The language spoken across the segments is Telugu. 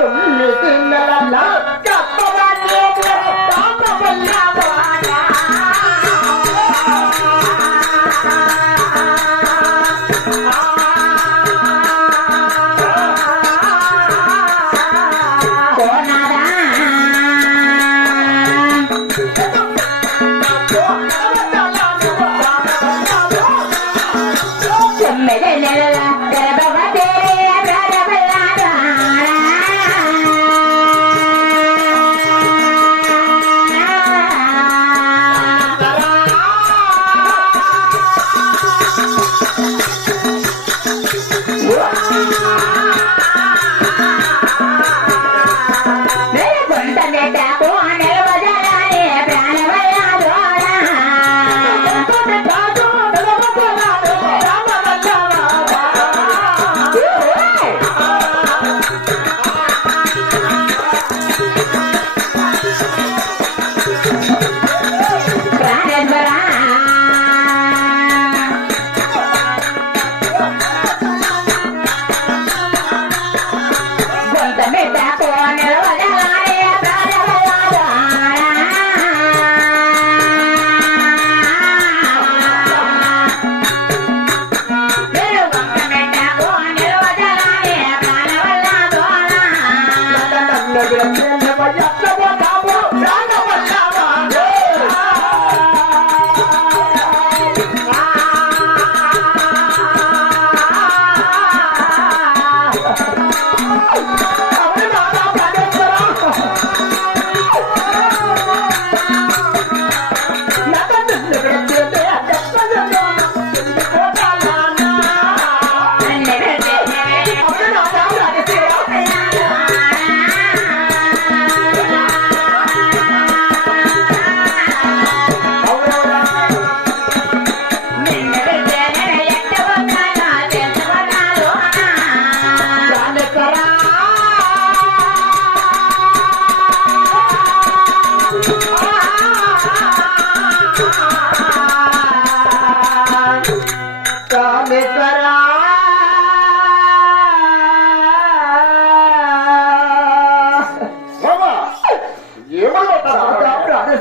తొమ్మిది నెలల గర్భవతి తొమ్మిది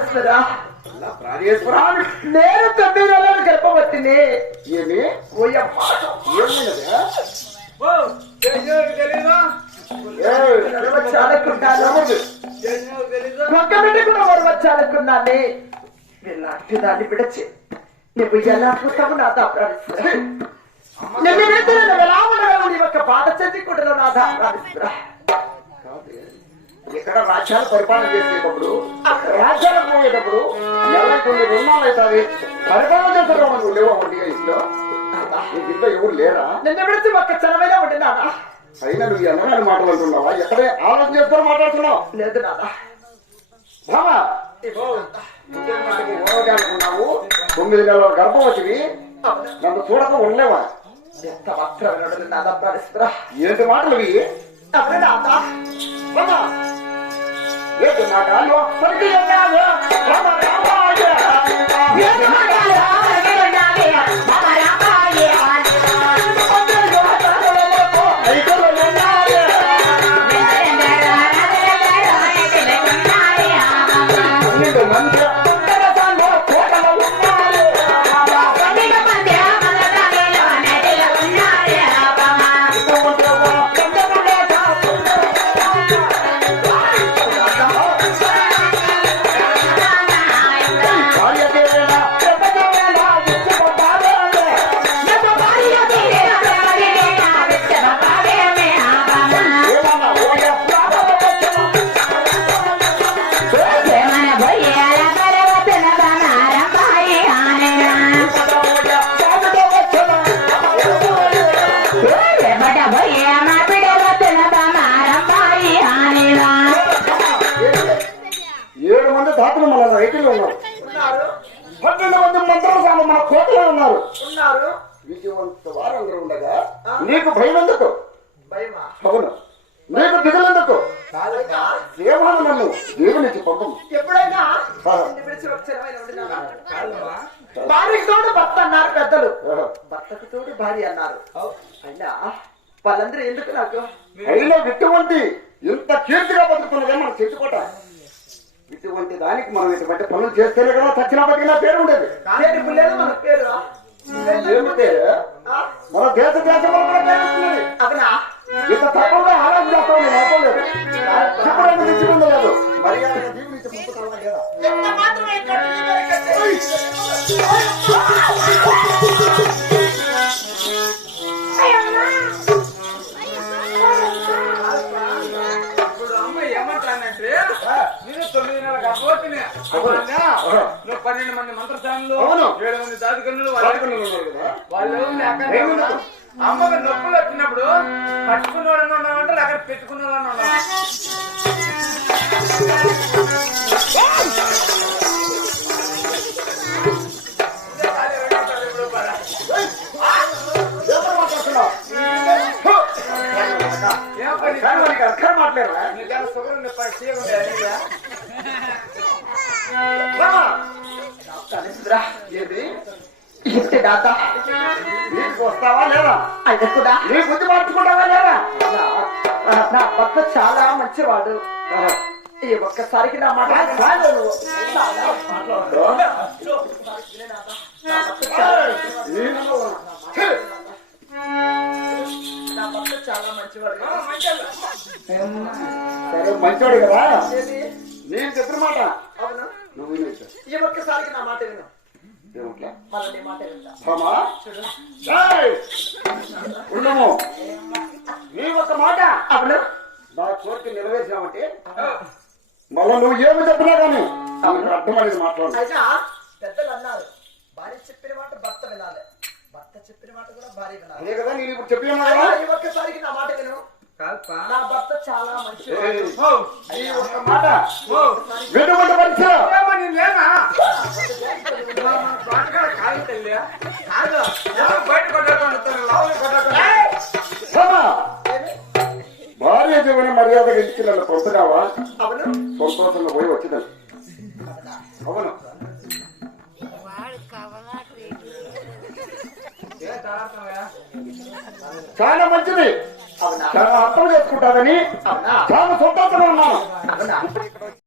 ప్రాణేశ్వరా ప్రాణేశ్వరా నేను తొమ్మిది నెలలు గర్భవతిని ఏమి? ఒక్క బిడ్డ కూడా వరవచ్చాలకున్నానే ఇలాంటి దాన్ని విడచి. నువ్వు ఎలా పుట్టావు నాదా ప్రాణేశ్వరా. నిన్ను ఎలా ఉండగలవు నీ యొక్క పాద చెందికుంటున్నావు నాదా ప్రాణేశ్వరా. ఇక్కడ రాజ్యాలు పరిపాలన చేసేటప్పుడు రాజ్యాలకు పోయేటప్పుడు కొన్ని రుణాలు అవుతాయి? పరిపాలన చేస్తారు నువ్వు లేవా ఒంటిగా ఇంట్లో? ఇంట్లో ఎవరు లేరా? నిన్ను విడిచి ఒక్క చనమైనా ఉండినానా అయినా నువ్వు ఎన్నగాని మాటలు అంటున్నావా? ఎక్కడే ఆలోచన చేసుకొని మాట్లాడుతున్నావు? లేదు ఓడగానుకున్నావు తొమ్మిది నెలల గర్భవతివి నన్ను చూడక ఉండలేవా? ఎంత మాత్రం ఏంటి మాటలు ఇవి? అప్పుడు నాదా బామా ఏంటి మాటలు పలికి చెప్పావు? రామ రామాయ. ఏంటి మాటలు? భయం ఎందుకు అవును. నీకు దిగులందుకు దేవాలు నన్ను పంపము. ఎప్పుడైనా క్షణమైన ఉండినానా? భార్యకు తోడు భర్త అన్నారు పెద్దలు. భర్తకు తోడు భార్య అన్నారు. అయినా వాళ్ళందరూ ఎందుకు నాకు? అయినా ఇటువంటి ఇంత కీర్తిగా బతుకుతున్నదే మన చెట్టుకోట ఇటువంటి దానికి మనం ఇటువంటి పనులు చేస్తేనే కదా చచ్చిన బతికిన పేరు ఉండేది. పేరు మన పేరు. వాళ్ళు అమ్మకు నొప్పులు వచ్చినప్పుడు అక్కడ ఉన్నాం మాట్లాడుతున్నావు? హు! ఏం పని కానీ వాడికి అర్థం మాట్లాడరా నీకు వస్తావా లేదా? కూడా నీ బుద్ధి మార్చుకుంటావా లేదా? నా- నా భర్త చాలా మంచివాడు. ఈ ఒక్కసారికి నా మాట చాలు మంచివాడు. సరే కదా? నేను చెప్పిన మాట. అవును? నువ్వు వినేసా ఈ ఒక్కసారికి నా మాట విను. మాట భామా! ఉండము. నీ ఒక మాట. అవును నా మళ్ళా నువ్వు ఏమి చెప్పినా కానీ అర్థమనేది మాట్లాడు. పెద్దలు అన్నారు భార్య చెప్పిన మాట భర్త వినాలి. భర్త చెప్పిన మాట కూడా భార్య వినాలి. అదే కదా నేను ఇప్పుడు చెప్పినా ఈ ఒక్కసారికి నా మాట విను. కాల్పా నా భర్త చాలా ఒక్క మాట. పంపుతావా అవును సంతోషంగా పోయి వచ్చిందని అవును. చాలా మంచిది. చాలా అర్థం చేసుకుంటాదని. చాలా సంతోషంగా ఉన్నాను.